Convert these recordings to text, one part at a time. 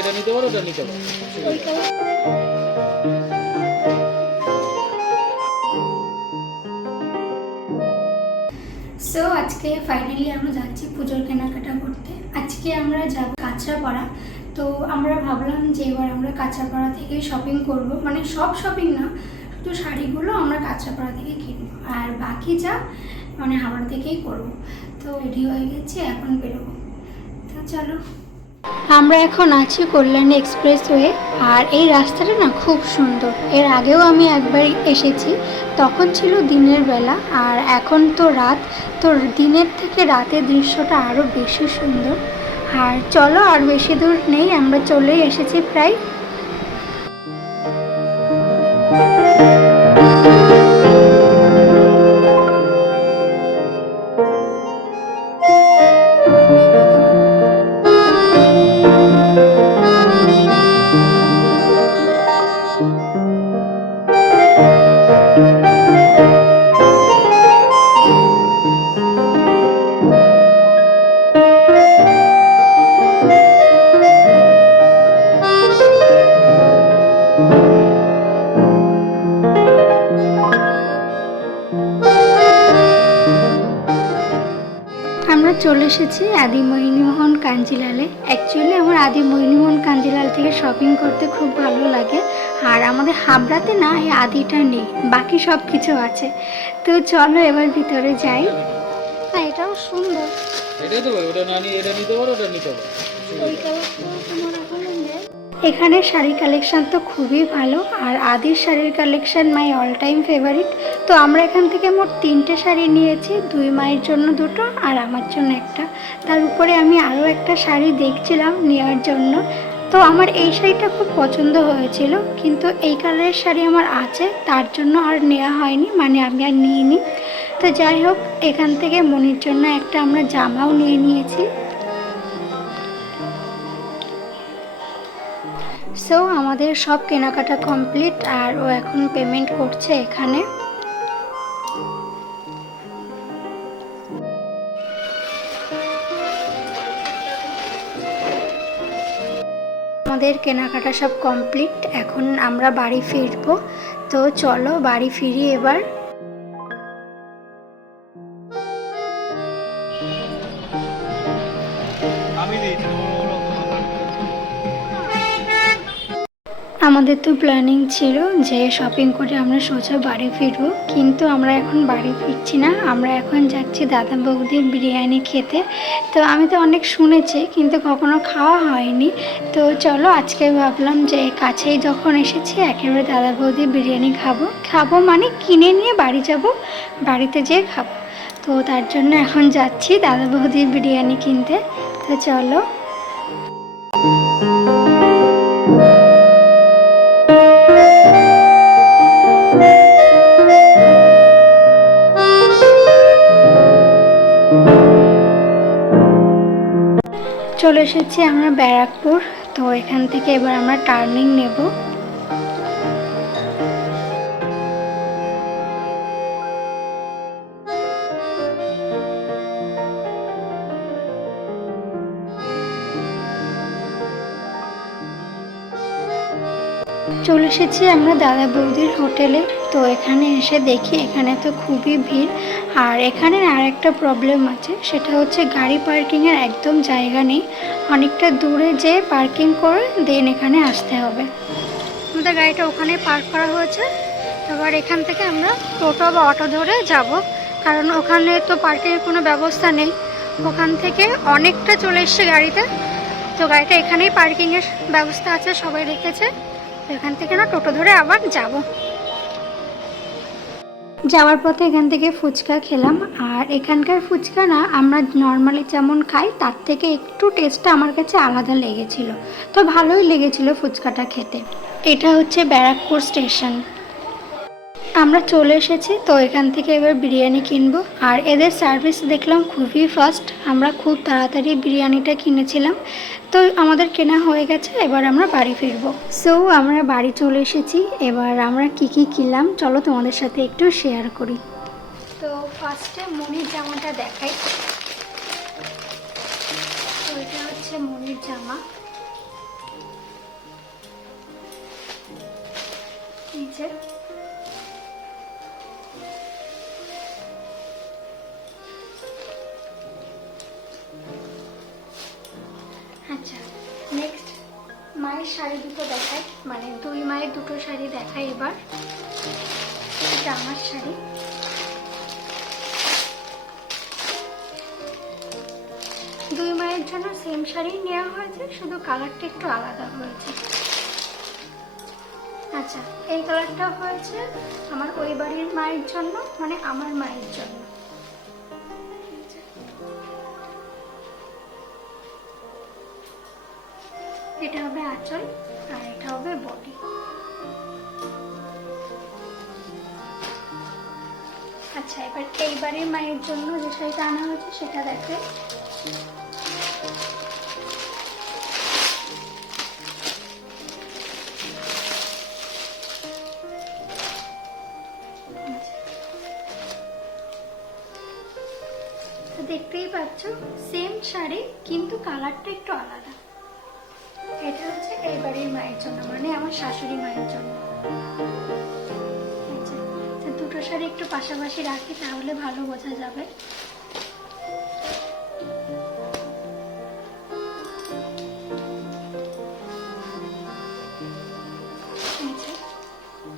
এটা নিতে পারো, ওটা নিতে পারো। সো আজকে ফাইনালি আমরা যাচ্ছি পুজোর কেনাকাটা করতে। আজকে আমরা যাব কাঁচরাপাড়া। তো আমরা ভাবলাম যে এবার আমরা কাঁচরাপাড়া থেকে শপিং করব, মানে সব শপিং না, শুধু শাড়িগুলো আমরা কাঁচরাপাড়া থেকে কিনবো, আর বাকি যা মানে হাওড়া থেকেই করব। তো রেডি হয়ে গেছি, এখন বেরোবো। তো চলো। আমরা এখন আছি কল্যাণী এক্সপ্রেসওয়ে, আর এই রাস্তাটা না খুব সুন্দর। এর আগেও আমি একবার এসেছি, তখন ছিল দিনের বেলা, আর এখন তো রাত। তো দিনের থেকে রাতের দৃশ্যটা আরও বেশি সুন্দর। আর চলো, আর বেশি দূর নেই, আমরা চলেই এসেছি প্রায়। আমরা চলে এসেছি আদি মোহিনীমোহন কাঞ্জিলালে। অ্যাকচুয়ালি আমার আদি মোহিনীমোহন কাঞ্জিলাল থেকে শপিং করতে খুব ভালো লাগে। আর আমাদের হাবড়াতে না এই আদিটা নেই, বাকি সব কিছু আছে। তো চলো এবার ভিতরে যাই। হ্যাঁ, এটাও সুন্দর। এটাই তো, ওটা এটা নিতে পারো, ওটা নিতে পারো। এখানে শাড়ি কালেকশন তো খুবই ভালো, আর আদির শাড়ির collection my all time favourite. তো আমরা এখান থেকে মোট 3টে শাড়ি নিয়েছি, 2 মায়ের জন্য 2টো আর আমার জন্য একটা। তার উপরে আমি আরও একটা শাড়ি দেখছিলাম নেওয়ার জন্য। তো আমার এই শাড়িটা খুব পছন্দ হয়েছিল, কিন্তু এই কালারের শাড়ি আমার আছে, তার জন্য আর নেওয়া হয়নি, মানে আমি আর নিইনি। তো যাই হোক, এখান থেকে মনির জন্য একটা আমরা জামাও নিয়ে নিয়েছি। সো আমাদের সব কেনাকাটা কমপ্লিট, আর ও এখন পেমেন্ট করছে এখানে। আমাদের কেনাকাটা সব কমপ্লিট, এখন আমরা বাড়ি ফিরবো। তো চলো বাড়ি ফিরি এবার। আমাদের তো প্ল্যানিং ছিল যে শপিং করে আমরা সোজা বাড়ি ফিরবো, কিন্তু আমরা এখন বাড়ি ফিরছি না, আমরা এখন যাচ্ছি দাদা বৌদির বিরিয়ানি খেতে। তো আমি তো অনেক শুনেছি, কিন্তু কখনো খাওয়া হয়নি। তো চলো আজকে ভাবলাম যে কাছেই যখন এসেছি, একেবারে দাদা বৌদির বিরিয়ানি খাবো মানে কিনে নিয়ে বাড়ি যাব, বাড়িতে যেয়ে খাবো। তো তার জন্য এখন যাচ্ছি দাদা বৌদির বিরিয়ানি কিনতে। তো চলো। চলে এসেছি আমরা ব্যারাকপুর। তো এখান থেকে এবার আমরা টার্নিং নেব। চলে এসেছি আমরা দাদা বৌদির হোটেলে। তো এখানে এসে দেখি এখানে তো খুবই ভিড়, আর এখানে আর একটা প্রবলেম আছে, সেটা হচ্ছে গাড়ি পার্কিংয়ের একদম জায়গা নেই। অনেকটা দূরে যেয়ে পার্কিং করে দেন এখানে আসতে হবে। আমাদের গাড়িটা ওখানে পার্ক করা হয়েছে, এবার এখান থেকে আমরা টোটো বা অটো ধরে যাব, কারণ ওখানে তো পার্কিংয়ের কোনো ব্যবস্থা নেই। ওখান থেকে অনেকটা চলে এসছে গাড়িতে। তো গাড়িটা এখানেই পার্কিংয়ের ব্যবস্থা আছে, সবাই রেখেছে। এখান থেকে না টোটো ধরে আবার যাব। যাওয়ার পথে এখান থেকে ফুচকা খেলাম, আর এখানকার ফুচকা না আমরা নর্মালি যেমন খাই তার থেকে একটু টেস্টটা আমার কাছে আলাদা লেগেছিল। তো ভালোই লেগেছিল ফুচকাটা খেতে। এটা হচ্ছে ব্যারাকপুর স্টেশন। আমরা চলে এসেছি। তো এখান থেকে এবার বিরিয়ানি কিনবো, আর এদের সার্ভিস দেখলাম খুবই ফাস্ট। আমরা খুব তাড়াতাড়ি বিরিয়ানিটা কিনেছিলাম। তো আমাদের কেনা হয়ে গেছে, এবার আমরা বাড়ি ফিরবো। সো আমরা বাড়ি চলে এসেছি। এবার আমরা কি কিনলাম চলো তোমাদের সাথে একটু শেয়ার করি। তো ফার্স্টে মনির জামাটা দেখাই। তো এটা হচ্ছে মনির জামা। এই যে আচ্ছা, নেক্সট মায়ের শাড়ি দুটো দেখাই, মানে দুই মায়ের দুটো শাড়ি দেখাই এবার। এটা আমার শাড়ি, দুই মায়ের জন্য সেম শাড়ি নেওয়া হয়েছে, শুধু কালারটা একটু আলাদা হয়েছে। আচ্ছা, এই কালারটা হয়েছে আমার ওই বাড়ির মায়ের জন্য, মানে আমার মায়ের জন্য। এটা হবে আঁচল আর এটা হবে বডি। আচ্ছা, এবার এই বাড়ির মায়ের জন্য যে শাড়িটা আনা হয়েছে সেটা দেখে। দেখতেই পাচ্ছ সেম শাড়ি কিন্তু কালারটা একটু আলাদা। এটা হচ্ছে এই বাড়ির মায়ের জন্য, মানে আমার শাশুড়ি মায়ের জন্য। আচ্ছা, দুটো শাড়ি একটু পাশাপাশি রাখি তাহলে ভালো বোঝা যাবে।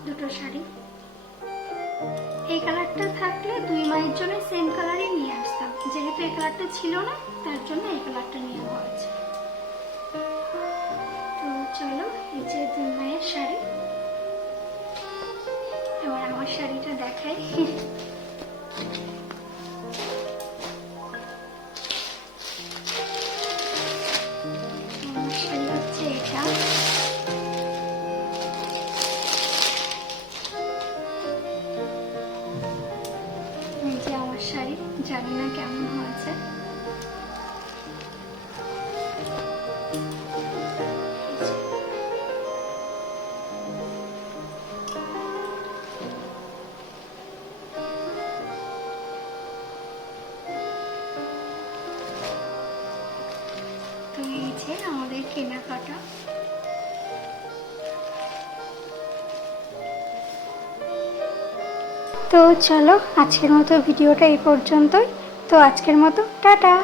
দুটো শাড়ি এই কালারটা থাকলে দুই মায়ের জন্য সেম কালারই নিয়ে আসতাম, যেহেতু এই কালারটা ছিল না তার জন্য এই কালারটা নিয়ে হয়েছে। তো চলো, এই যে দুই মায়ের শাড়ি। এবার আমার শাড়িটা দেখাই। আমার শাড়ি হচ্ছে এটা। এই যে আমার শাড়ি, জানি না কেমন হয়েছে। তো এই যে আমাদের কেনাকাটা। তো চলো, আজকের মতো ভিডিওটা এই পর্যন্তই। তো আজকের মতো টাটা।